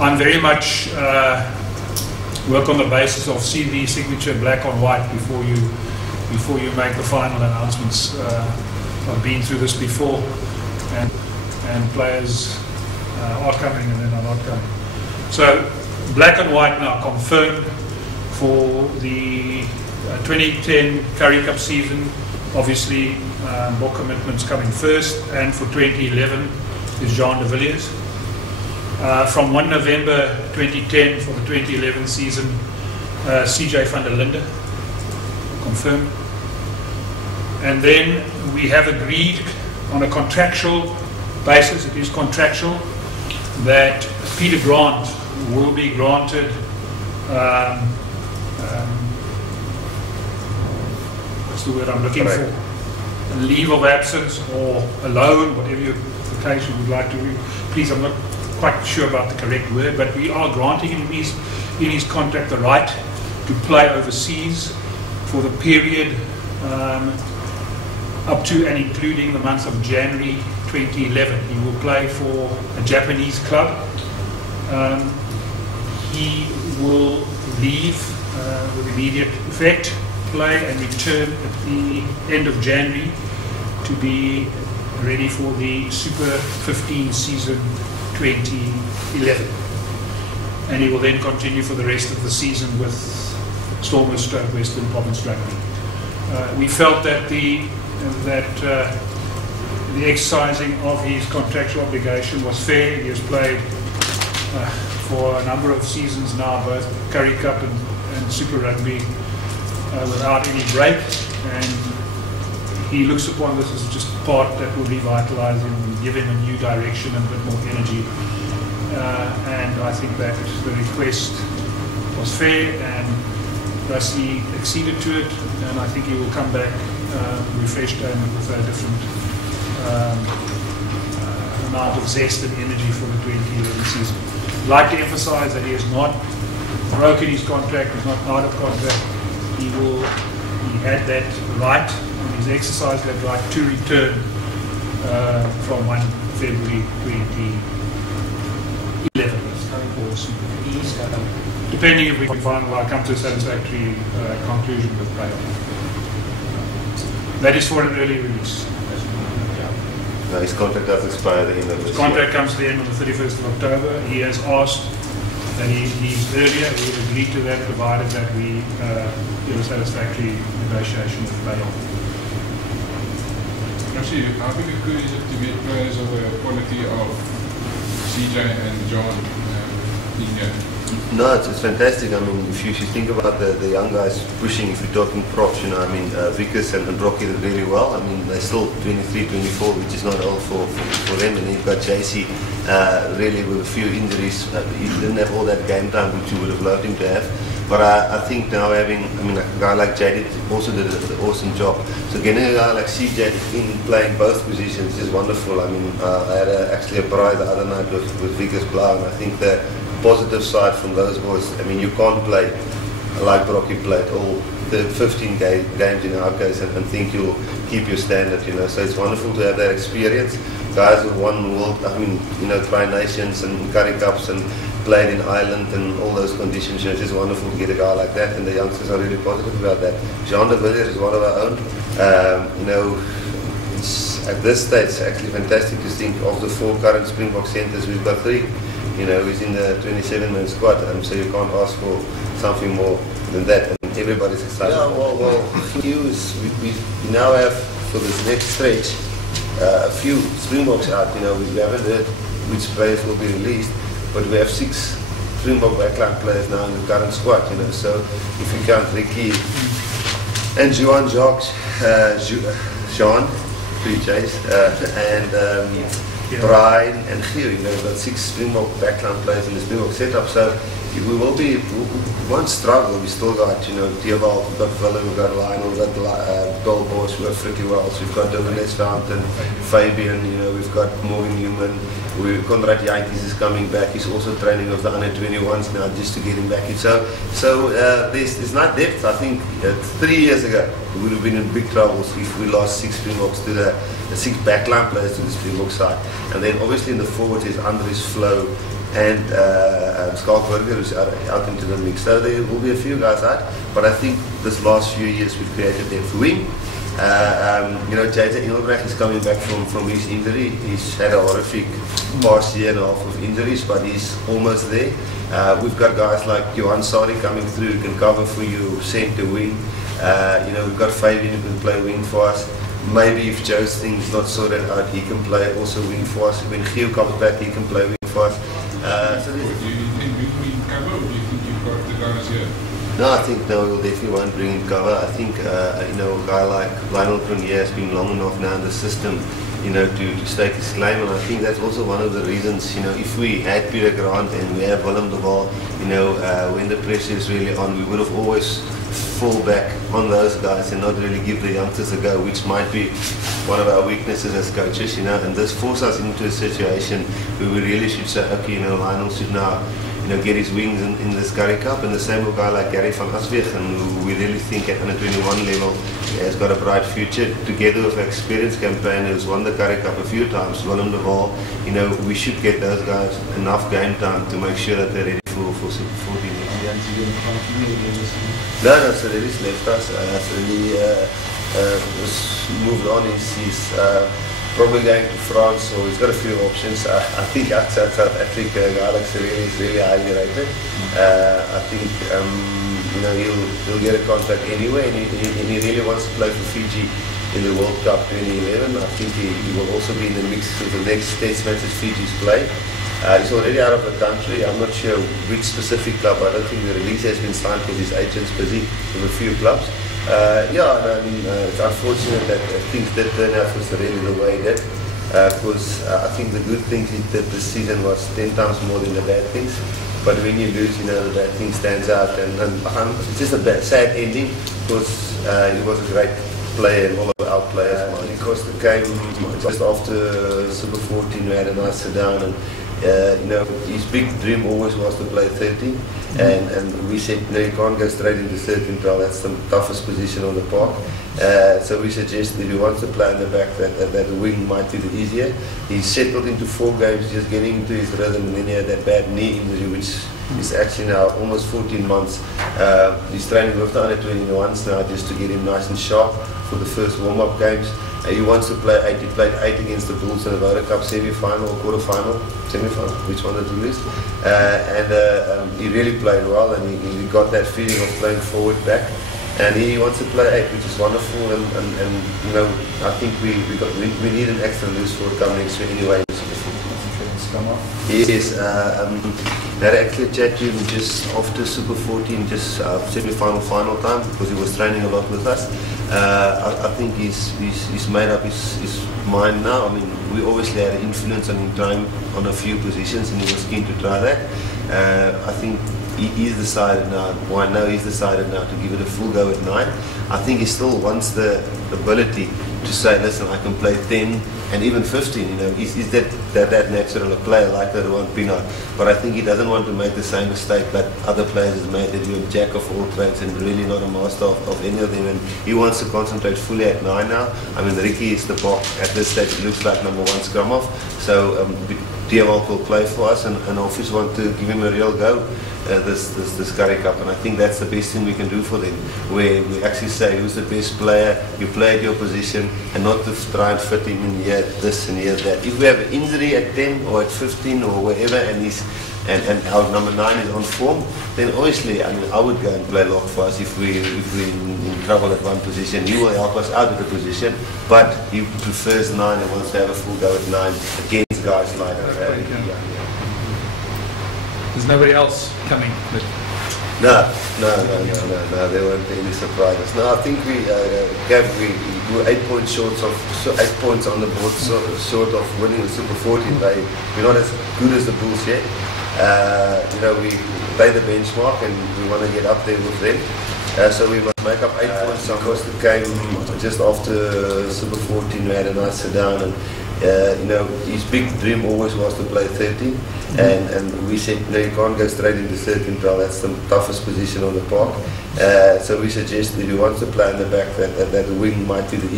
I'm very much work on the basis of CV signature black on white before you make the final announcements. I've been through this before, and players are coming and then are not coming. So black and white now confirmed for the 2010 Currie Cup season. Obviously, more commitments coming first, and for 2011 is Jean de Villiers. From 1 November 2010 for the 2011 season, CJ van der Linde, confirmed. And then we have agreed on a contractual basis, it is contractual, that Peter Grant will be granted what's the word I'm looking for? A leave of absence or a loan, whatever the case you would like to read. Please, I'm not quite sure about the correct word, but we are granting him in his contract the right to play overseas for the period up to and including the month of January 2011. He will play for a Japanese club. He will leave with immediate effect, play and return at the end of January to be ready for the Super 15 season 2011. And he will then continue for the rest of the season with Stormers / Western Province Rugby. We felt that the exercising of his contractual obligation was fair. He has played for a number of seasons now, both Currie Cup and Super Rugby, without any break, and he looks upon this as just part that will revitalise him and give him a new direction and a bit more energy. And I think that the request was fair, and Rassie acceded to it, and I think he will come back refreshed and with a different amount of zest and energy for the 2011 season. I'd like to emphasise that he has not broken his contract, he's not out of contract. He had that right, and he's exercised that right to return from 1 February 2011. Depending if we can come to a satisfactory conclusion with playoff. That is for an early release. No, his contract does expire at the end of this year. His contract comes to the end on the 31st of October. He has asked that he's earlier, we would agree to that provided that we give a satisfactory negotiation with playoff. Rassie, how big a good is it to get players of the quality of CJ and John in here? No, it's fantastic. I mean, if you think about the young guys pushing, if you're talking props, you know, I mean, Vickers and Brocky did really well. I mean, they're still 23, 24, which is not old for them. And then you've got JC, really with a few injuries. He didn't have all that game time, which you would have loved him to have. But I think now having, I mean, a guy like JD also did an awesome job. So getting a guy like CJ in playing both positions is wonderful. I mean, I had actually a braai the other night with Vickers Blau, and I think the positive side from those boys, I mean, you can't play like Brocky played all the 15 games in our case and think you'll keep your standard, you know. So it's wonderful to have that experience. Guys who won world, I mean, you know, Tri-Nations and Currie Cups and played in Ireland and all those conditions. It's just wonderful to get a guy like that, and the youngsters are really positive about that. Jean de Villiers is one of our own. You know, it's, at this stage, it's actually fantastic to think of the 4 current Springbok centres, we've got 3. You know, he's in the 27-man squad, so you can't ask for something more than that, and everybody's excited. Yeah, well, we now have, for this next stretch, a few Springboks out. You know, we haven't heard which players will be released, but we have 6 Springbok backline players now in the current squad, you know, so if you count Ricky and Juan Jacques, Jean, 3 J's, and Brian and Gio, you know, we've got 6 Springbok backline players in the Springbok setup, so we won't struggle. We still got, you know, Theobald, we've got Willem, we've got Lionel, we've got Dolbosch, we've got Fricky Wells, we've got Dominus Fountain, Fabian, you know, we've got Morgan Newman, Conrad Yankees is coming back. He's also training with the under-21s now just to get him back in. So there's not depth. I think 3 years ago we would have been in big troubles if we lost 6 Springboks to the 6 backline players to the Springbok side. And then obviously in the forwards is Andries Flo, and Skalkberger, who's out into the mix. So there will be a few guys out, but I think this last few years we've created depth wing. JJ Engelbrecht is coming back from his injury. He's had a horrific past year and a half of injuries, but he's almost there. We've got guys like Johan Sari coming through who can cover for you, centre wing. We've got Fabian who can play wing for us. Maybe if Joe's thing's not sorted out, he can play also wing for us. When Gio comes back, he can play wing for us. Do you think wing cover, or do you think you've got the guys here? No, I think no, we'll definitely won't bring in cover. I think a guy like Lionel Prunier has been long enough now in the system, to stake his claim, and I think that's also one of the reasons. If we had Peter Grant and we have Willem de Waal, when the pressure is really on, we would have always fall back on those guys and not really give the youngsters a go, which might be one of our weaknesses as coaches, and this forces us into a situation where we really should say, okay, Lionel should now get his wings in this Currie Cup, and the same with a guy like Gary van Aswegen, who we really think at under 21 level has got a bright future, together with an experienced campaigner who's won the Currie Cup a few times, Willem de Waal. We should get those guys enough game time to make sure that they're ready for Super 14 next year. No, Cedric left us. Cedric moved on. He's probably going to France, so he's got a few options. I think outside South Africa, a guy like Cedric is really highly rated. I think he'll get a contract anyway, and he really wants to play for Fiji in the World Cup 2011. I think he will also be in the mix for the next test matches Fiji's play. He's already out of the country. I'm not sure which specific club. I don't think the release has been signed because his agent's busy with a few clubs. It's unfortunate that things did turn out really the way it did. Because I think the good things he did this season was 10 times more than the bad things. But when you lose, the bad thing stands out. And it's just a sad ending because he was a great player and all of our players. Because the game just after Super 14, we had a nice sit down, and his big dream always was to play 13, and we said, you can't go straight into 13-12, that's the toughest position on the park. So we suggested if he wants to play in the back, that the wing might be the easier. He settled into 4 games, just getting into his rhythm, and then he had that bad knee injury, which is actually now almost 14 months. He's training with the under 21s now, just to get him nice and sharp for the first warm-up games. He wants to play 8. He played 8 against the Bulls in the Voda Cup semi-final, quarter-final, semi-final, which one did we lose? He really played well, and he got that feeling of playing forward back. And he wants to play 8, which is wonderful. And I think we need an extra loose forward come next year anyway. Yes, had actually chat to him just after Super 14, just semi-final, final time, because he was training a lot with us. I think he's made up his mind now. I mean, we obviously had an influence on him trying on a few positions, and he was keen to try that. I think he's decided now. Why now? He's decided now to give it a full go at 9. I think he still wants the ability to say, listen, I can play 10 and even 15. He's that natural a player like that one Pino. But I think he doesn't want to make the same mistake that other players have made, that you're a jack of all trades and really not a master of any of them. And he wants to concentrate fully at 9 now. I mean, Ricky is the box at this stage. It looks like number 1 scrum off. So Diawald will play for us, and office want to give him a real go this Currie Cup, and I think that's the best thing we can do for them, where we actually say who's the best player, you play at your position, and not to try and fit him in here this and here that. If we have an injury at 10 or at 15 or wherever, and our number 9 is on form, then obviously I would go and play lock for us if we're in trouble at one position. He will help us out of the position, but he prefers 9 and wants to have a full go at 9 against guys like There's nobody else coming. No, there won't be any surprises. No, I think we were 8 points short of 8 points on the board, short of winning the Super 14. We're not as good as the Bulls yet. We play the benchmark, and we want to get up there with them. So we must make up 8 points. Of course, the game just after Super 14, we had a nice sit down, and his big dream always was to play 13, and we said, you can't go straight into 13-12, that's the toughest position on the park. So we suggested if he wants to play in the back, that the wing might be the easier.